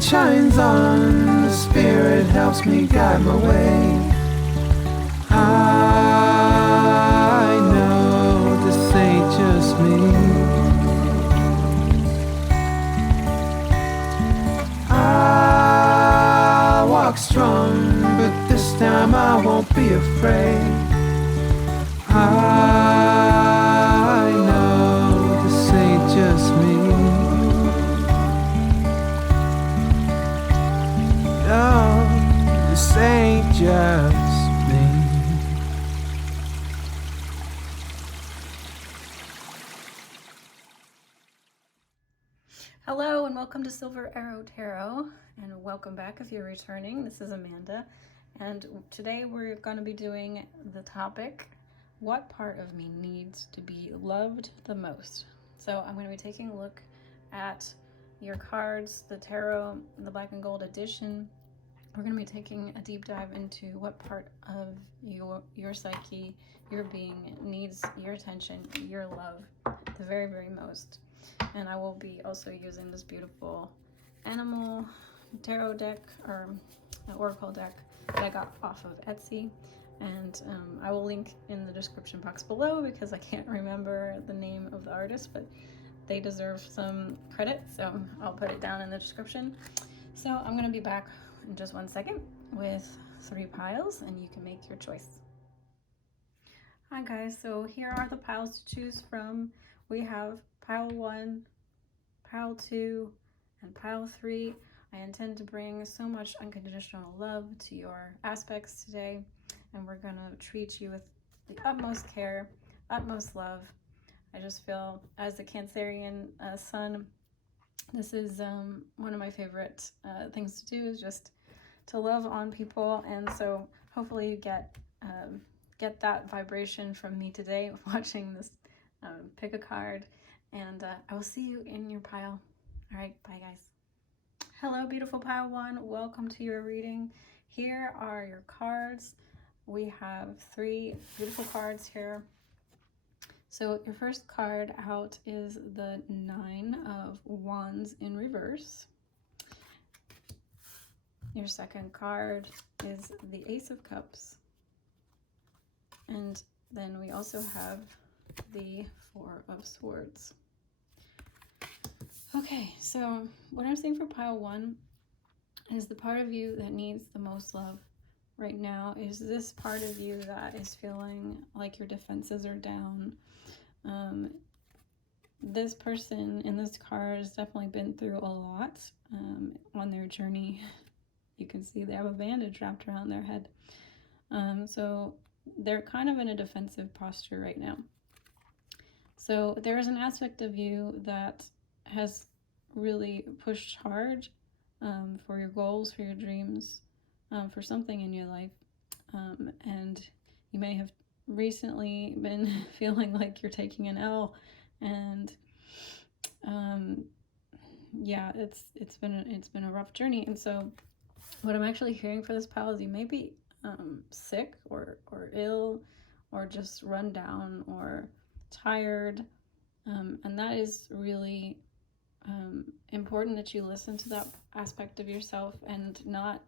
light shines on, the Spirit helps me guide my way. I know this ain't just me. I walk strong, but this time I won't be afraid. I know this ain't just me. No, this ain't just me. Hello and welcome to Silver Arrow Tarot, and welcome back if you're returning. This is Amanda, and today we're going to be doing the topic, what part of me needs to be loved the most? So I'm going to be taking a look at your cards, the tarot, the black and gold edition. We're going to be taking a deep dive into what part of your psyche, your being needs your attention, your love the very, very most. And I will be also using this beautiful animal tarot deck, or oracle deck, that I got off of Etsy. And I will link in the description box below because I can't remember the name of the artist, but they deserve some credit, so I'll put it down in the description. So I'm going to be back in just 1 second with 3 piles, and you can make your choice. Hi guys, so here are the piles to choose from. We have pile 1, pile 2, and pile 3. I intend to bring so much unconditional love to your aspects today, and we're gonna treat you with the utmost care, utmost love. I just feel, as a Cancerian sun, this is one of my favorite things to do, is just to love on people. And so hopefully you get that vibration from me today watching this. Pick a card, and I will see you in your pile. All right, bye guys. Hello, beautiful pile 1. Welcome to your reading. Here are your cards. We have 3 beautiful cards here. So your first card out is the 9 of Wands in reverse. Your second card is the Ace of Cups. And then we also have the 4 of Swords. Okay, so what I'm seeing for pile 1 is the part of you that needs the most love right now is this part of you that is feeling like your defenses are down. This person in this card has definitely been through a lot on their journey. You can see they have a bandage wrapped around their head. So they're kind of in a defensive posture right now. So there is an aspect of you that has really pushed hard for your goals, for your dreams, for something in your life. And you may have recently been feeling like you're taking an L, and yeah, it's been a rough journey. And so what I'm actually hearing for this pile is you may be sick or ill, or just run down or tired, and that is really important that you listen to that aspect of yourself and not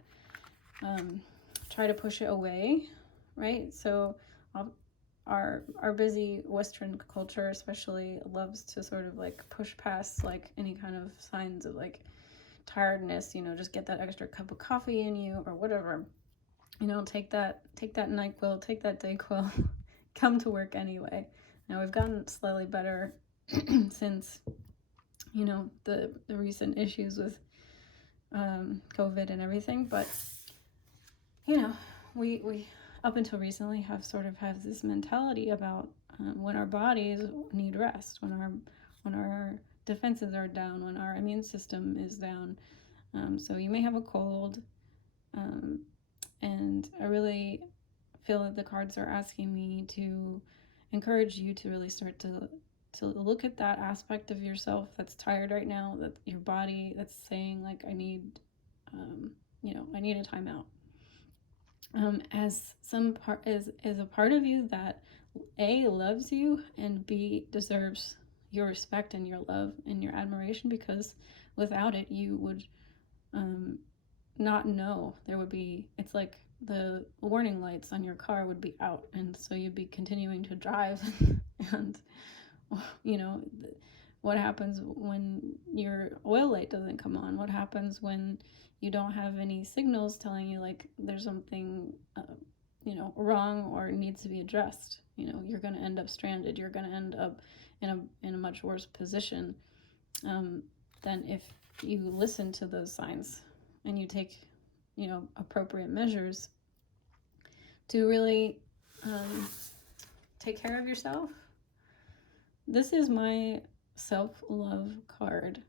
try to push it away, right? So our busy Western culture especially loves to sort of like push past like any kind of signs of like tiredness, just get that extra cup of coffee in you or whatever, take that NyQuil, take that DayQuil, come to work anyway. Now we've gotten slightly better since the recent issues with COVID and everything, but we up until recently have this mentality about when our bodies need rest, when our defenses are down, when our immune system is down. So you may have a cold, and I really feel that the cards are asking me to encourage you to really start to look at that aspect of yourself that's tired right now, that your body that's saying like, I need a timeout. As a part of you that A, loves you, and B, deserves your respect and your love and your admiration, because without it you would not know. It's like the warning lights on your car would be out, and so you'd be continuing to drive. And what happens when your oil light doesn't come on? What happens when you don't have any signals telling you like there's something wrong or needs to be addressed? You're going to end up stranded. You're going to end up in a much worse position than if you listen to those signs and you take appropriate measures to really take care of yourself. This is my self-love card.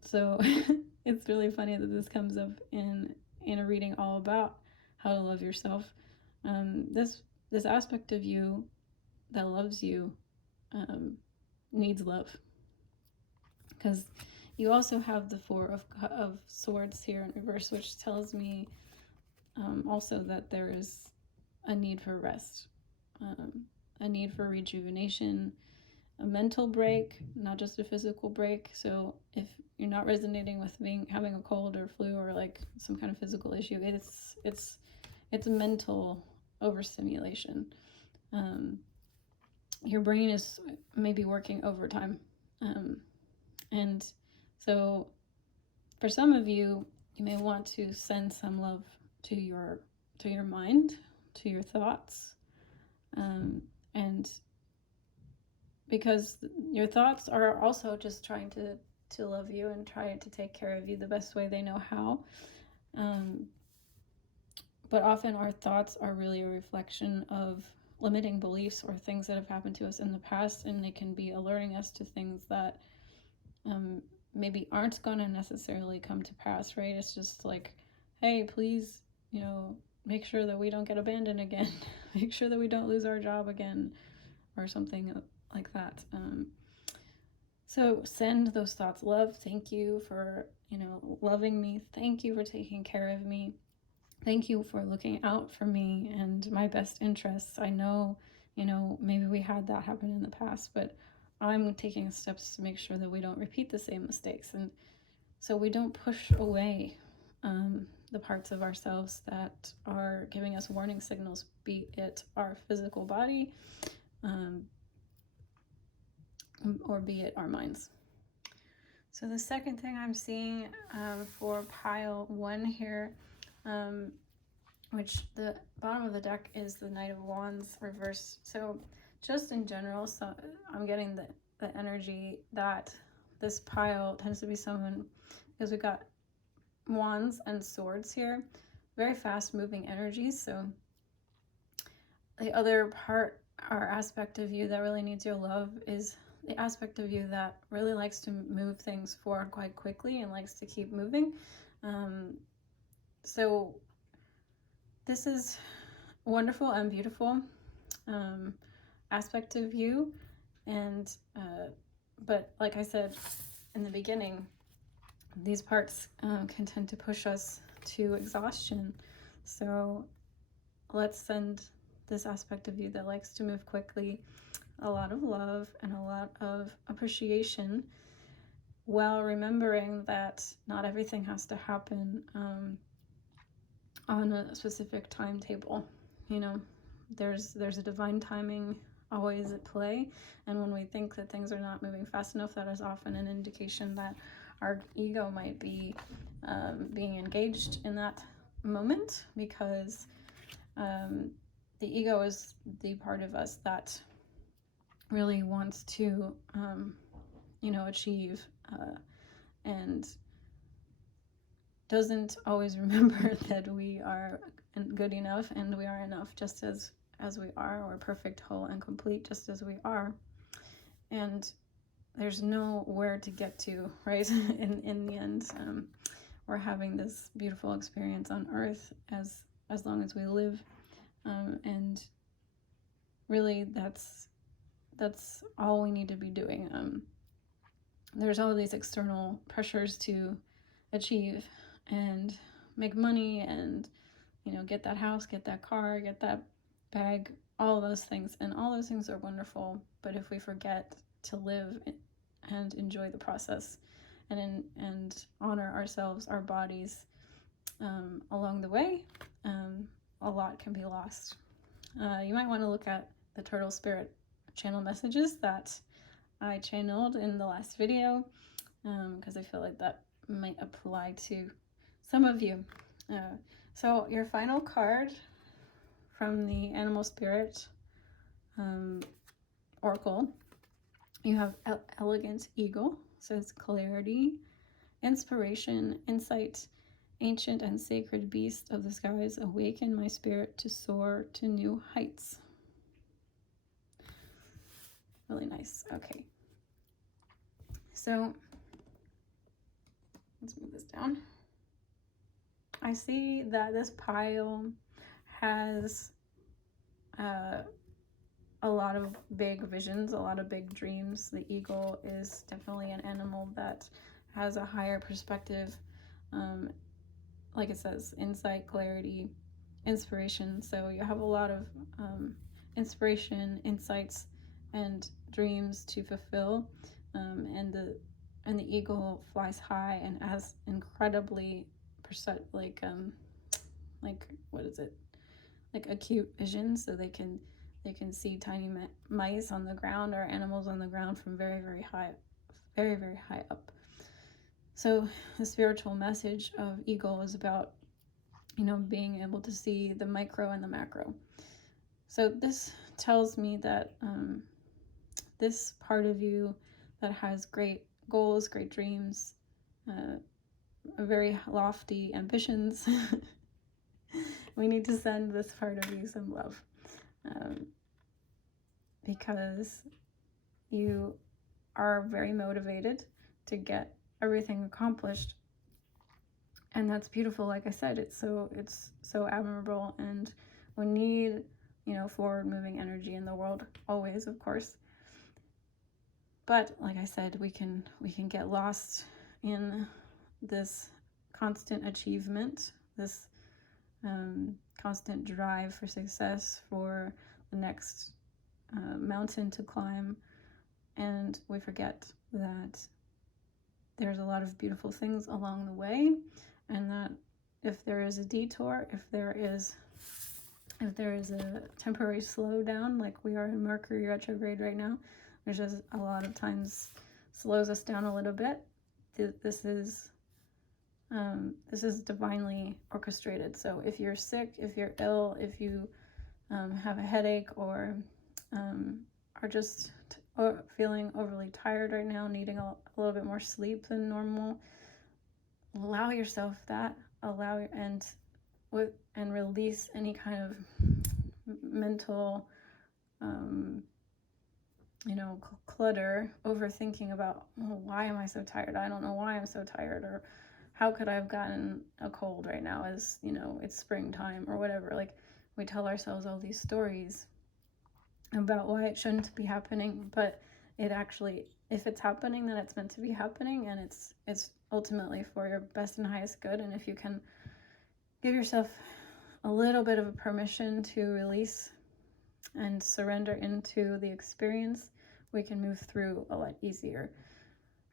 So it's really funny that this comes up in a reading all about how to love yourself. This aspect of you that loves you needs love, because you also have the Four of Swords here in reverse, which tells me also that there is a need for rest, a need for rejuvenation, a mental break, not just a physical break. So if you're not resonating with having a cold or flu or like some kind of physical issue, it's mental overstimulation. Your brain is maybe working overtime, and so for some of you, you may want to send some love to your mind, to your thoughts, and because your thoughts are also just trying to love you and try to take care of you the best way they know how. But often our thoughts are really a reflection of limiting beliefs or things that have happened to us in the past, and they can be alerting us to things that maybe aren't going to necessarily come to pass, right? It's just like, hey, please, make sure that we don't get abandoned again. Make sure that we don't lose our job again, or something like that. So send those thoughts. Love, thank you for, loving me. Thank you for taking care of me. Thank you for looking out for me and my best interests. I know, maybe we had that happen in the past, but I'm taking steps to make sure that we don't repeat the same mistakes. And so we don't push away the parts of ourselves that are giving us warning signals, be it our physical body or be it our minds. So the second thing I'm seeing for pile 1 here, which the bottom of the deck is the Knight of Wands reversed. So just in general, so I'm getting the energy that this pile tends to be someone, because we've got wands and swords here, very fast moving energies. So the other part or aspect of you that really needs your love is the aspect of you that really likes to move things forward quite quickly and likes to keep moving. So this is wonderful and beautiful aspect of you, and but like I said in the beginning, these parts can tend to push us to exhaustion. So let's send this aspect of you that likes to move quickly a lot of love and a lot of appreciation, while remembering that not everything has to happen on a specific timetable. There's a divine timing always at play, and when we think that things are not moving fast enough, that is often an indication that our ego might be being engaged in that moment, because the ego is the part of us that really wants to achieve and doesn't always remember that we are good enough and we are enough just as we are. We're perfect, whole, and complete just as we are. And there's nowhere to get to, right? in the end, we're having this beautiful experience on earth as long as we live, and really that's all we need to be doing. There's all these external pressures to achieve and make money and get that house, get that car, get that bag, all those things, and all those things are wonderful. But if we forget to live and enjoy the process and honor ourselves, our bodies, along the way, a lot can be lost. You might want to look at the Turtle Spirit channel messages that I channeled in the last video, because I feel like that might apply to some of you. So your final card from the Animal Spirit Oracle, you have Elegant Eagle. So it's clarity, inspiration, insight. Ancient and sacred beast of the skies, awaken my spirit to soar to new heights. Really nice. Okay. So let's move this down. I see that this pile has a lot of big visions, a lot of big dreams. The eagle is definitely an animal that has a higher perspective. Like it says, insight, clarity, inspiration. So you have a lot of inspiration, insights, and dreams to fulfill. And the eagle flies high and has incredibly like what is it? Like acute vision, so they can see tiny mice on the ground or animals on the ground from very, very high up. So the spiritual message of eagle is about, being able to see the micro and the macro. So this tells me that this part of you that has great goals, great dreams, very lofty ambitions, we need to send this part of you some love, because you are very motivated to get everything accomplished, and that's beautiful. Like I said, it's so admirable, and we need, forward moving energy in the world always, of course. But like I said, we can get lost in this constant achievement, this constant drive for success, for the next mountain to climb, and we forget that there's a lot of beautiful things along the way, and that if there is a detour, if there is a temporary slowdown, like we are in Mercury retrograde right now, there's just a lot of times slows us down a little bit. This is divinely orchestrated. So if you're sick, if you're ill, if you have a headache, or are just feeling overly tired right now, needing a little bit more sleep than normal, allow yourself that. And release any kind of mental clutter, overthinking about, why am I so tired? I don't know why I'm so tired, or how could I have gotten a cold right now, as it's springtime or whatever. Like, we tell ourselves all these stories about why it shouldn't be happening, but it actually, if it's happening, then it's meant to be happening, and it's ultimately for your best and highest good. And if you can give yourself a little bit of a permission to release and surrender into the experience, we can move through a lot easier.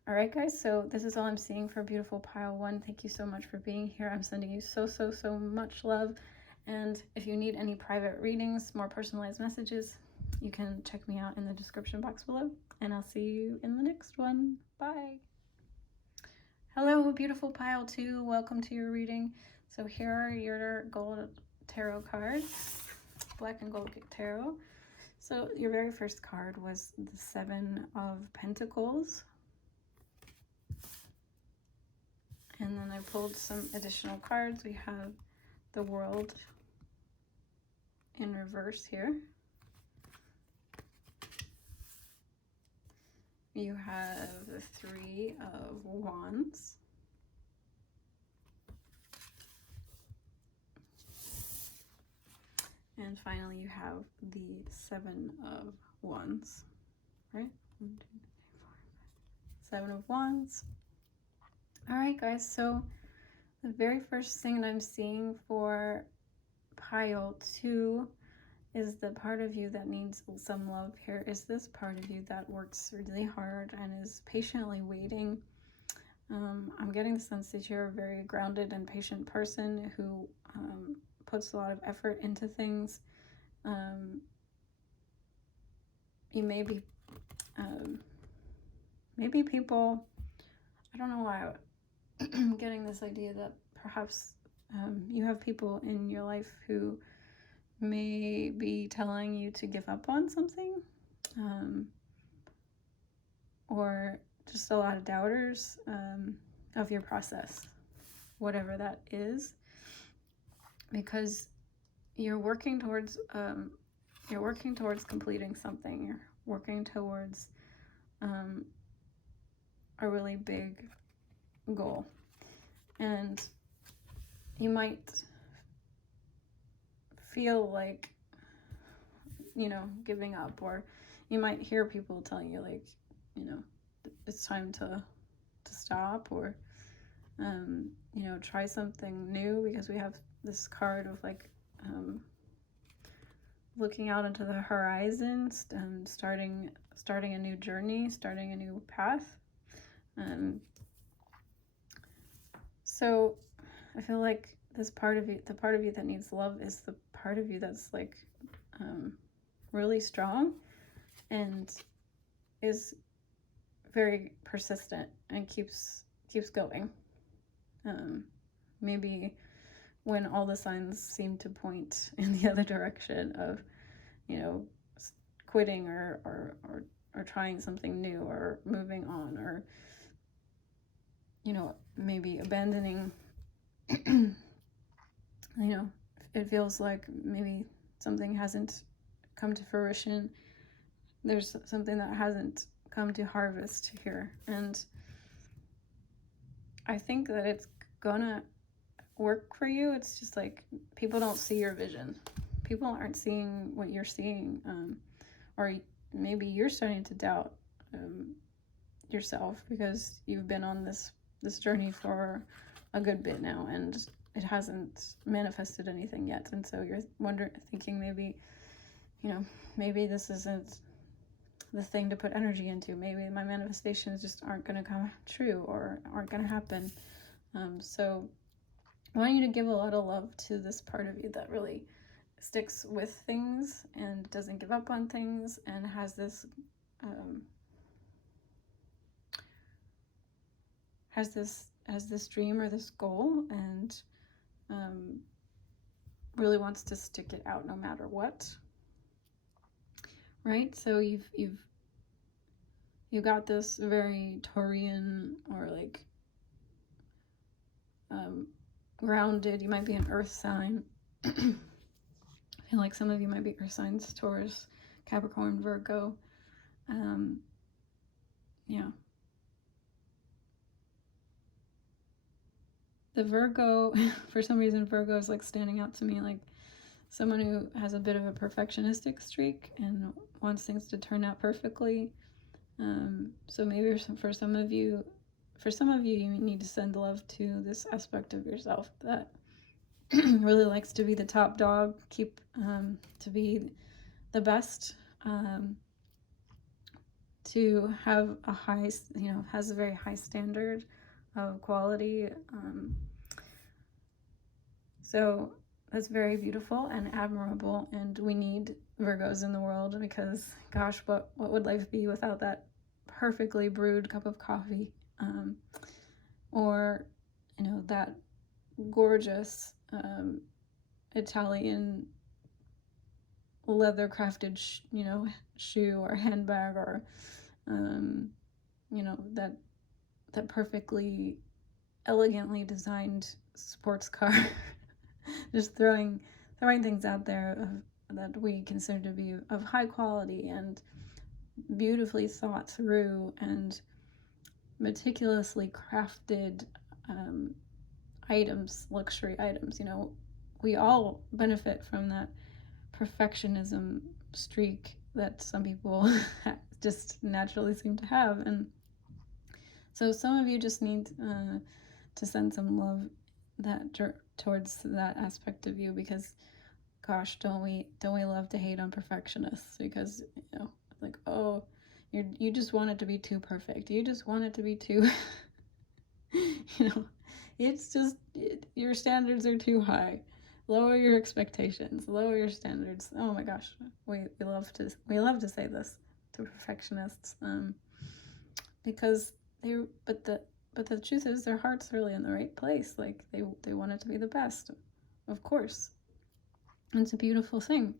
All right, guys, so this is all I'm seeing for beautiful pile 1. Thank you so much for being here. I'm sending you so much love. And if you need any private readings, more personalized messages, you can check me out in the description box below, and I'll see you in the next one. Bye. Hello, beautiful pile 2. Welcome to your reading. So here are your gold tarot cards, black and gold tarot. So your very first card was the 7 of Pentacles. And then I pulled some additional cards. We have the World in reverse here. You have the 3 of Wands. And finally, you have the 7 of Wands, right? 1, 2, 3, 4, 5. 7 of Wands. All right, guys, so the very first thing that I'm seeing for pile 2 is the part of you that needs some love here. Is this part of you that works really hard and is patiently waiting I'm getting the sense that you're a very grounded and patient person who puts a lot of effort into things. You may be, maybe people, I don't know why I'm getting this idea that perhaps you have people in your life who may be telling you to give up on something, or just a lot of doubters of your process, whatever that is, because you're working towards completing something. You're working towards a really big goal, and you might feel like, giving up, or you might hear people telling you, like, it's time to stop, or try something new, because we have this card of like looking out into the horizon and starting a new journey, starting a new path. So I feel like this part of you, the part of you that needs love, is the part of you that's like really strong and is very persistent and keeps going. Maybe when all the signs seem to point in the other direction of, quitting or trying something new, or moving on, or maybe abandoning. It feels like maybe something hasn't come to fruition. There's something that hasn't come to harvest here, and I think that it's gonna work for you. It's just like people don't see your vision. People aren't seeing what you're seeing, or maybe you're starting to doubt yourself, because you've been on this journey for a good bit now, and it hasn't manifested anything yet. And so you're thinking maybe, maybe this isn't the thing to put energy into. Maybe my manifestations just aren't going to come true, or aren't going to happen. So I want you to give a lot of love to this part of you that really sticks with things and doesn't give up on things, and has this dream or this goal, and really wants to stick it out no matter what. Right? So you've got this very Taurian, or like grounded. You might be an earth sign. I feel like some of you might be earth signs: Taurus, Capricorn, Virgo. The Virgo, for some reason, Virgo is like standing out to me, like someone who has a bit of a perfectionistic streak and wants things to turn out perfectly. So maybe for some of you, you need to send love to this aspect of yourself that really likes to be the top dog, to be the best, to have a high, has a very high standard of quality. So that's very beautiful and admirable, and we need Virgos in the world, because gosh, what would life be without that perfectly brewed cup of coffee, or that gorgeous Italian leather crafted shoe or handbag, or that perfectly elegantly designed sports car. Just throwing things out there that we consider to be of high quality and beautifully thought through and meticulously crafted items, luxury items. We all benefit from that perfectionism streak that some people just naturally seem to have, and so some of you just need to send some love towards that aspect of you, because gosh, don't we love to hate on perfectionists, because like, oh, you just want it to be too perfect, you just want it to be too It's just, your standards are too high. Lower your expectations, lower your standards. Oh my gosh, we love to say this to perfectionists, because but the truth is their heart's really in the right place. Like they want it to be the best, of course. It's a beautiful thing.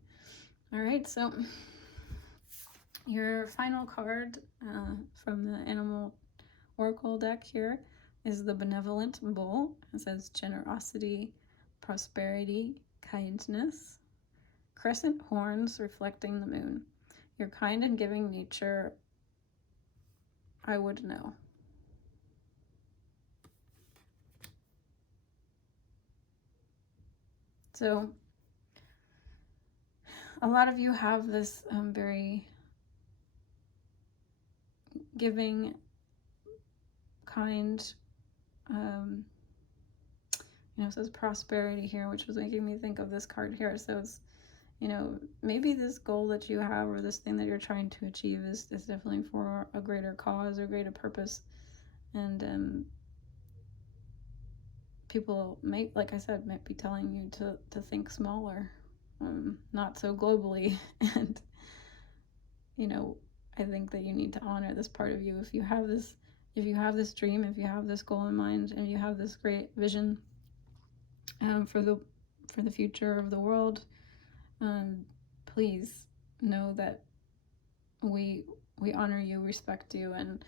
All right, so your final card from the Animal Oracle deck here is the Benevolent Bowl. It says generosity, prosperity, kindness, crescent horns reflecting the moon. Your kind and giving nature, I would know. So a lot of you have this very giving, kind, it says prosperity here, which was making me think of this card here. So it's, maybe this goal that you have or this thing that you're trying to achieve is definitely for a greater cause or greater purpose. And people might, like I said, might be telling you to think smaller, not so globally. And, I think that you need to honor this part of you. If you have this dream, if you have this goal in mind, and you have this great vision for the future of the world, please know that we honor you, respect you, and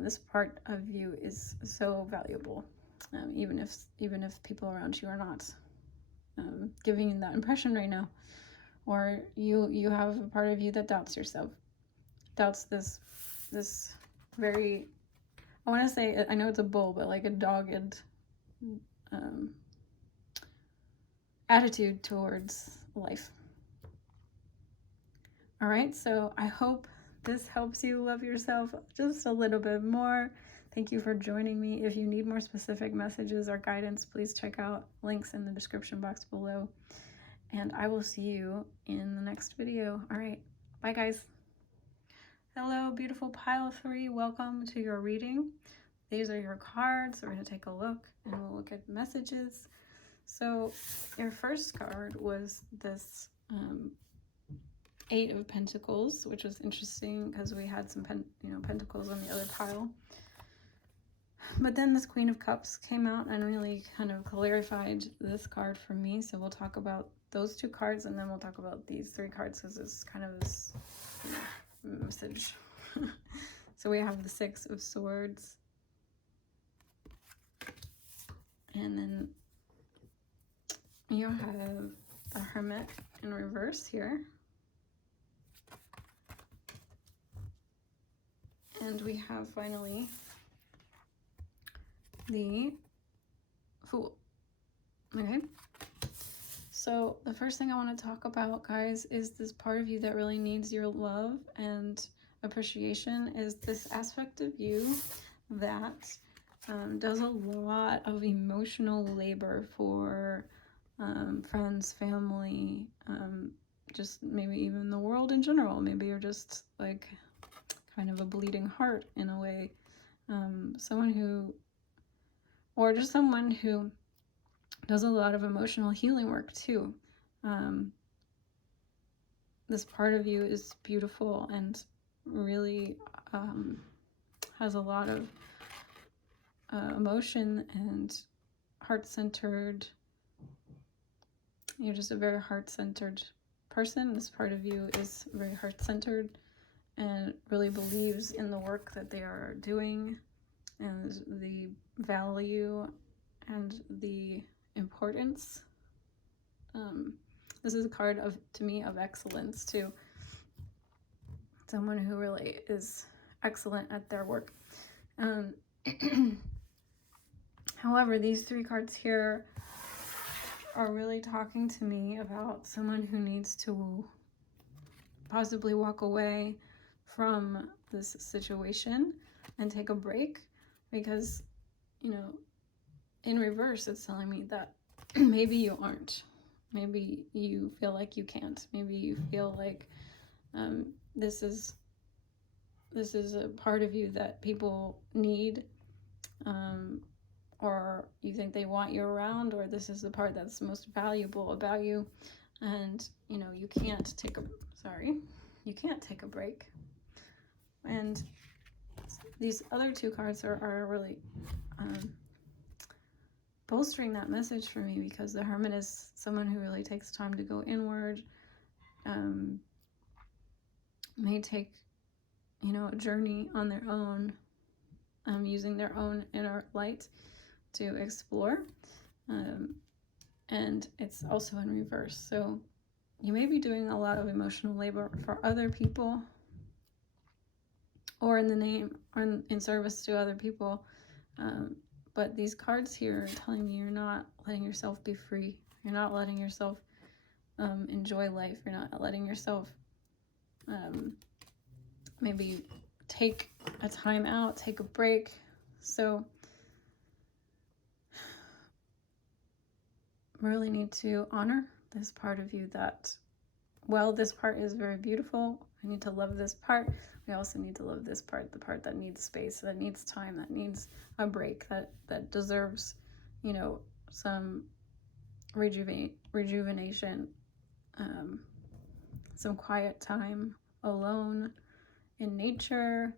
this part of you is so valuable, even if people around you are not giving you that impression right now, or you have a part of you that doubts yourself, doubts this very, I want to say, I know it's a bull, but like a dogged attitude towards life. All right, so I hope this helps you love yourself just a little bit more. Thank you for joining me. If you need more specific messages or guidance, please check out links in the description box below. And I will see you in the next video. All right, bye guys. Hello, beautiful pile of 3. Welcome to your reading. These are your cards. We're going to take a look and we'll look at messages. So your first card was this 8 of Pentacles, which was interesting because we had some Pentacles on the other pile. But then this Queen of Cups came out and really kind of clarified this card for me. So we'll talk about those 2 cards, and then we'll talk about these 3 cards because it's kind of this message. So we have the 6 of Swords, and then you have the Hermit in reverse here. And we have finally the Fool. Okay. So the first thing I want to talk about, guys, is this part of you that really needs your love and appreciation, is this aspect of you that does a lot of emotional labor for friends, family, just maybe even the world in general. Maybe you're just like kind of a bleeding heart in a way. Someone who does a lot of emotional healing work too. This part of you is beautiful and really has a lot of emotion and heart-centered. You're just a very heart-centered person. This part of you is very heart-centered and really believes in the work that they are doing and the value and the importance. This is a card to me of excellence too. Someone who really is excellent at their work. However, these 3 cards here are really talking to me about someone who needs to possibly walk away from this situation and take a break, because, in reverse, it's telling me that maybe you aren't. Maybe you feel like you can't. Maybe you feel like this is a part of you that people need, or you think they want you around, or this is the part that's most valuable about you, and you can't take a break. And these other two cards are really bolstering that message for me, because the Hermit is someone who really takes time to go inward, may take a journey on their own, using their own inner light to explore, and it's also in reverse. So you may be doing a lot of emotional labor for other people, or in service to other people, but these cards here are telling you you're not letting yourself be free. You're not letting yourself enjoy life. You're not letting yourself maybe take a time out, take a break. So really need to honor this part of you that, well, this part is very beautiful. I need to love this part. We also need to love this part, the part that needs space, that needs time, that needs a break, that deserves, some rejuvenation, some quiet time alone in nature.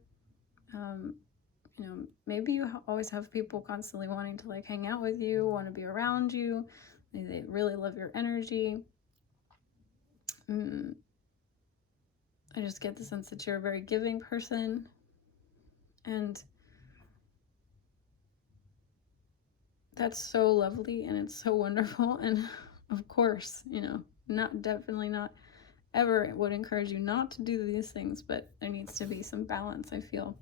Maybe you always have people constantly wanting to like hang out with you, want to be around you. They really love your energy. I just get the sense that you're a very giving person, and that's so lovely, and it's so wonderful. And of course, definitely not ever would encourage you not to do these things, but there needs to be some balance, I feel,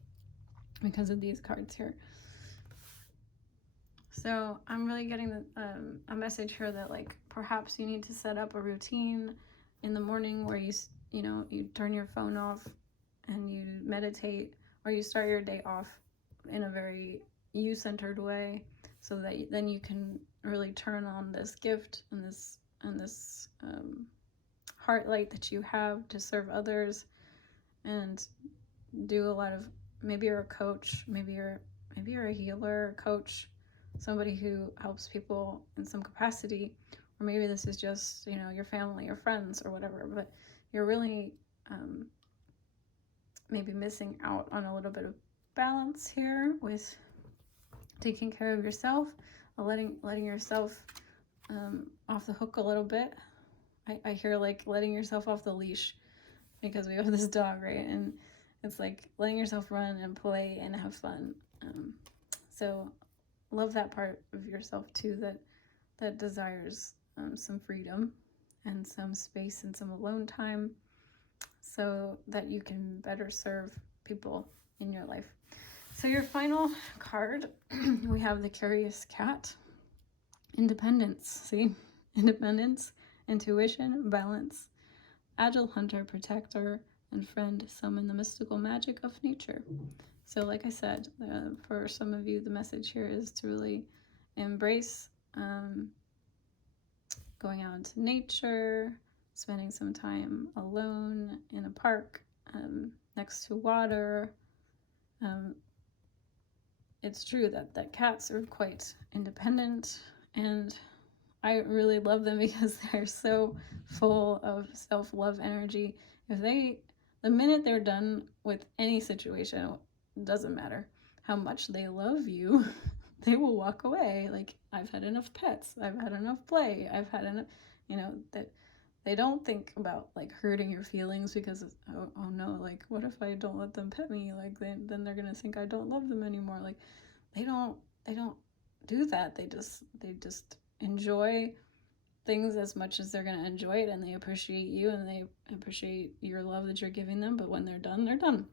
because of these cards here. So I'm really getting a message here that like perhaps you need to set up a routine in the morning where you turn your phone off and you meditate, or you start your day off in a very you-centered way, so that then you can really turn on this gift and this heart light that you have to serve others, and do a lot of, maybe you're a coach, maybe you're a healer, coach, somebody who helps people in some capacity, or maybe this is just your family or friends or whatever, but you're really maybe missing out on a little bit of balance here with taking care of yourself, letting yourself off the hook a little bit. I hear like letting yourself off the leash, because we have this dog, right? And it's like letting yourself run and play and have fun. So love that part of yourself too, that desires some freedom and some space and some alone time, so that you can better serve people in your life. So your final card, we have the Curious Cat. Independence, see? Independence, intuition, balance, agile hunter, protector, and friend summon the mystical magic of nature. So like I said, for some of you, the message here is to really embrace going out into nature, spending some time alone in a park, next to water. It's true that cats are quite independent, and I really love them because they're so full of self-love energy. The minute they're done with any situation, it doesn't matter how much they love you, they will walk away. Like, I've had enough pets, I've had enough play, I've had enough, that they don't think about like hurting your feelings because oh no, like what if I don't let them pet me? Like then they're gonna think I don't love them anymore. Like they don't do that. They just enjoy things as much as they're gonna enjoy it, and they appreciate you and they appreciate your love that you're giving them. But when they're done, they're done.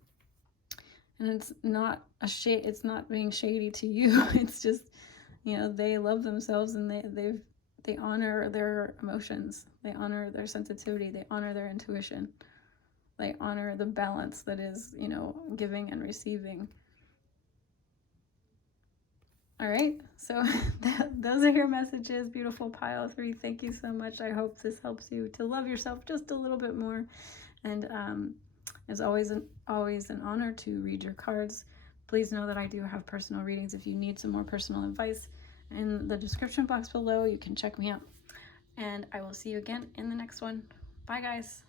And it's not it's not being shady to you. It's just, they love themselves, and they honor their emotions, they honor their sensitivity, they honor their intuition, they honor the balance that is, giving and receiving. All right, so those are your messages, beautiful pile 3. Thank you so much. I hope this helps you to love yourself just a little bit more. And it's always an honor to read your cards. Please know that I do have personal readings. If you need some more personal advice, in the description box below, you can check me out. And I will see you again in the next one. Bye, guys.